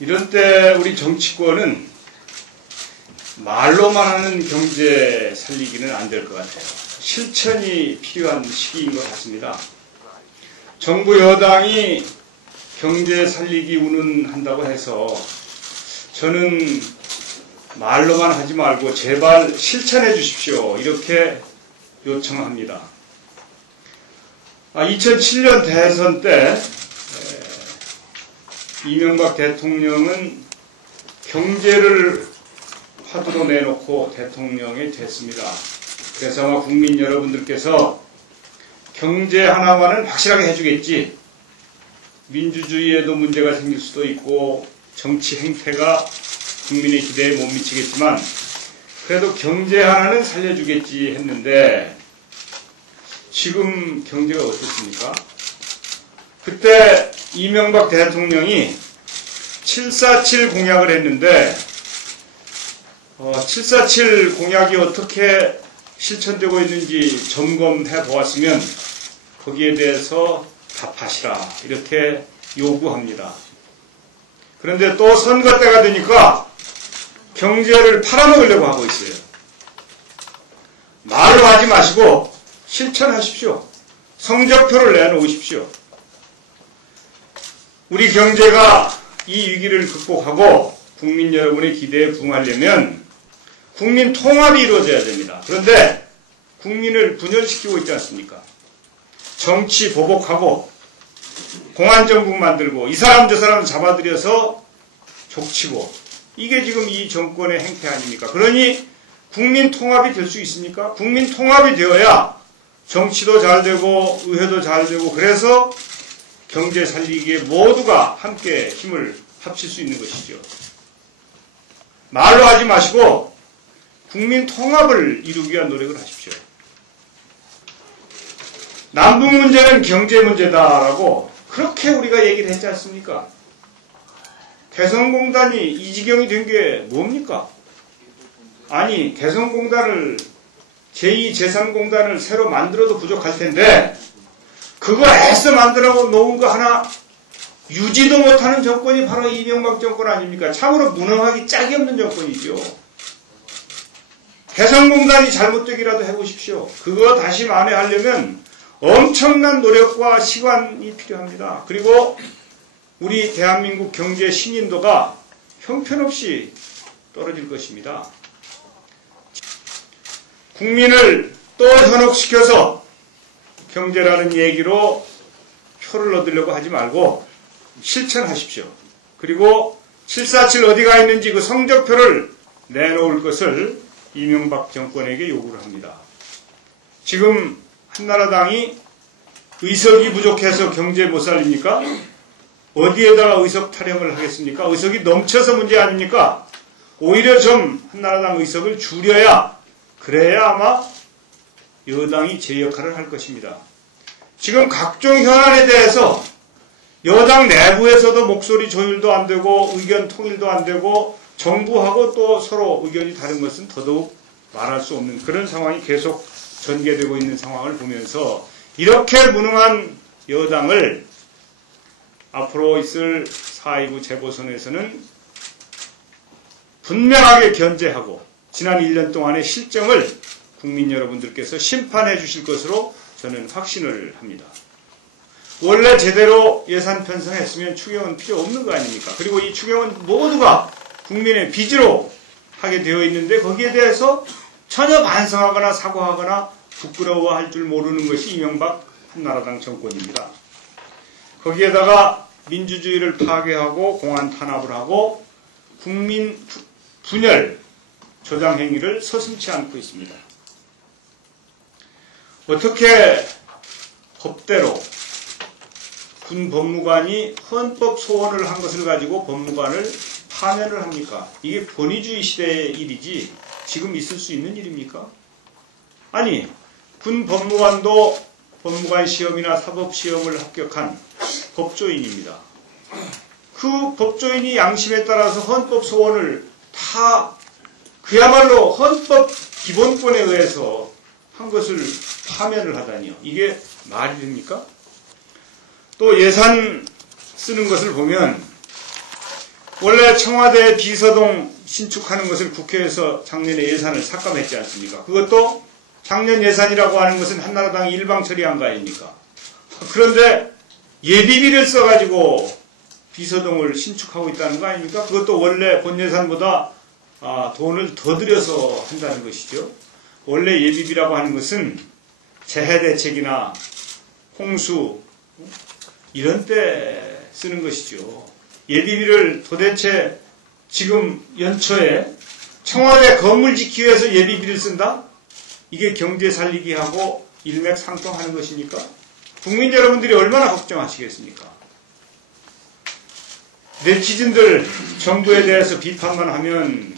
이런 때 우리 정치권은 말로만 하는 경제 살리기는 안 될 것 같아요. 실천이 필요한 시기인 것 같습니다. 정부 여당이 경제 살리기 운운한다고 해서 저는 말로만 하지 말고 제발 실천해 주십시오. 이렇게 요청합니다. 2007년 대선 때 이명박 대통령은 경제를 화두로 내놓고 대통령이 됐습니다. 그래서 아마 국민 여러분들께서 경제 하나만은 확실하게 해주겠지. 민주주의에도 문제가 생길 수도 있고 정치 행태가 국민의 기대에 못 미치겠지만 그래도 경제 하나는 살려주겠지 했는데 지금 경제가 어떻습니까? 그때 이명박 대통령이 747 공약을 했는데 747 공약이 어떻게 실천되고 있는지 점검해 보았으면 거기에 대해서 답하시라 이렇게 요구합니다. 그런데 또 선거 때가 되니까 경제를 팔아먹으려고 하고 있어요. 말로 하지 마시고 실천하십시오. 성적표를 내놓으십시오. 우리 경제가 이 위기를 극복하고 국민 여러분의 기대에 부응하려면 국민 통합이 이루어져야 됩니다. 그런데 국민을 분열시키고 있지 않습니까? 정치 보복하고 공안정국 만들고 이 사람 저 사람 잡아들여서 족치고 이게 지금 이 정권의 행태 아닙니까? 그러니 국민 통합이 될 수 있습니까? 국민 통합이 되어야 정치도 잘 되고 의회도 잘 되고 그래서 경제 살리기에 모두가 함께 힘을 합칠 수 있는 것이죠. 말로 하지 마시고 국민 통합을 이루기 위한 노력을 하십시오. 남북 문제는 경제 문제다라고 그렇게 우리가 얘기를 했지 않습니까? 개성공단이 이 지경이 된 게 뭡니까? 아니 개성공단을 제2, 제3공단을 새로 만들어도 부족할 텐데 그거 애써 만들어 놓은 거 하나 유지도 못하는 정권이 바로 이명박 정권 아닙니까? 참으로 무능하기 짝이 없는 정권이죠. 개성공단이 잘못되기라도 해보십시오. 그거 다시 만회하려면 엄청난 노력과 시간이 필요합니다. 그리고 우리 대한민국 경제 신인도가 형편없이 떨어질 것입니다. 국민을 또 현혹시켜서 경제라는 얘기로 표를 얻으려고 하지 말고 실천하십시오. 그리고 747 어디가 있는지 그 성적표를 내놓을 것을 이명박 정권에게 요구를 합니다. 지금 한나라당이 의석이 부족해서 경제 못 살립니까? 어디에다가 의석 타령을 하겠습니까? 의석이 넘쳐서 문제 아닙니까? 오히려 좀 한나라당 의석을 줄여야 그래야 아마 여당이 제 역할을 할 것입니다. 지금 각종 현안에 대해서 여당 내부에서도 목소리 조율도 안 되고 의견 통일도 안 되고 정부하고 또 서로 의견이 다른 것은 더더욱 말할 수 없는 그런 상황이 계속 전개되고 있는 상황을 보면서 이렇게 무능한 여당을 앞으로 있을 4.29 재보선에서는 분명하게 견제하고 지난 1년 동안의 실정을 국민 여러분들께서 심판해 주실 것으로 저는 확신을 합니다. 원래 제대로 예산 편성했으면 추경은 필요 없는 거 아닙니까? 그리고 이 추경은 모두가 국민의 빚으로 하게 되어 있는데 거기에 대해서 전혀 반성하거나 사과하거나 부끄러워할 줄 모르는 것이 이명박 한나라당 정권입니다. 거기에다가 민주주의를 파괴하고 공안 탄압을 하고 국민 분열 조장 행위를 서슴지 않고 있습니다. 어떻게 법대로 군 법무관이 헌법 소원을 한 것을 가지고 법무관을 파면을 합니까? 이게 권위주의 시대의 일이지 지금 있을 수 있는 일입니까? 아니 군 법무관도 법무관 시험이나 사법시험을 합격한 법조인입니다. 그 법조인이 양심에 따라서 헌법 소원을 다 그야말로 헌법 기본권에 의해서 한 것을 파면을 하다니요. 이게 말이 됩니까? 또 예산 쓰는 것을 보면 원래 청와대 비서동 신축하는 것을 국회에서 작년에 예산을 삭감했지 않습니까? 그것도 작년 예산이라고 하는 것은 한나라당이 일방 처리한 거 아닙니까? 그런데 예비비를 써가지고 비서동을 신축하고 있다는 거 아닙니까? 그것도 원래 본 예산보다 돈을 더 들여서 한다는 것이죠. 원래 예비비라고 하는 것은 재해대책이나 홍수 이런 때 쓰는 것이죠. 예비비를 도대체 지금 연초에 청와대 건물 짓기 위해서 예비비를 쓴다? 이게 경제 살리기 하고 일맥상통하는 것입니까? 국민 여러분들이 얼마나 걱정하시겠습니까? 네티즌들 정부에 대해서 비판만 하면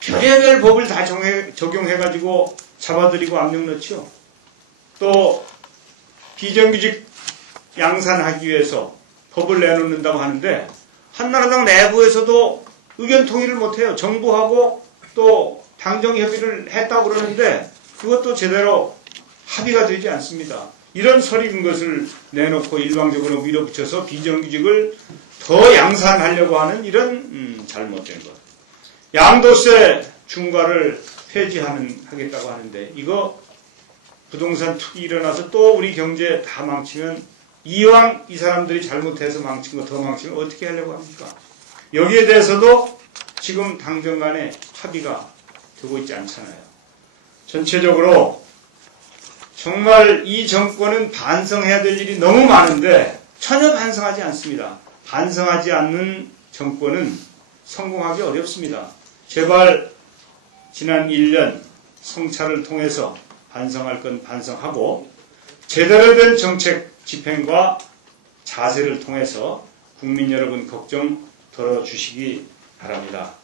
별의별 법을 다 적용해가지고 잡아들이고 압력 넣죠. 또 비정규직 양산하기 위해서 법을 내놓는다고 하는데 한나라당 내부에서도 의견 통일을 못해요. 정부하고 또 당정협의를 했다고 그러는데 그것도 제대로 합의가 되지 않습니다. 이런 서리인 것을 내놓고 일방적으로 밀어붙여서 비정규직을 더 양산하려고 하는 이런 잘못된 것. 양도세 중과를 폐지하겠다고 하는데 이거 부동산 투기 일어나서 또 우리 경제 다 망치면 이왕 이 사람들이 잘못해서 망친 거 더 망치면 어떻게 하려고 합니까? 여기에 대해서도 지금 당정 간에 합의가 되고 있지 않잖아요. 전체적으로 정말 이 정권은 반성해야 될 일이 너무 많은데 전혀 반성하지 않습니다. 반성하지 않는 정권은 성공하기 어렵습니다. 제발 지난 1년 성찰을 통해서 반성할 건 반성하고 제대로 된 정책 집행과 자세를 통해서 국민 여러분 걱정 덜어주시기 바랍니다.